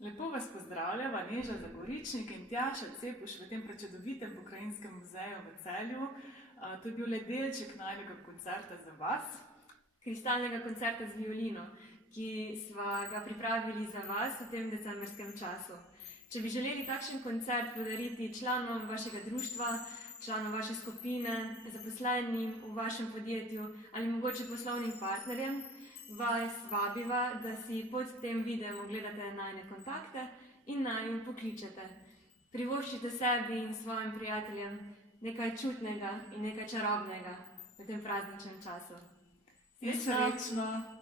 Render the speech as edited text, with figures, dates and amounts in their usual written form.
Lepo vas pozdravljava Neža Zagoričnik in Tjaša Cepuš v tem prečudovitem pokrajinskem muzeju v Celju. To je bil le delček najnega koncerta za vas. Kristalnega koncerta z violino, ki sva ga pripravili za vas v tem decembrskem času. Če bi želeli takšen koncert podariti članom vašega društva, članom vaše skupine, zaposlenim v vašem podjetju ali mogoče poslovnim partnerjem, vas vabiva, da si pod tem videom ogledate najine kontakte in najin pokličete. Privoščite sebi in svojim prijateljem nekaj čutnega in nekaj čarobnega v tem prazničnem času. Srečno!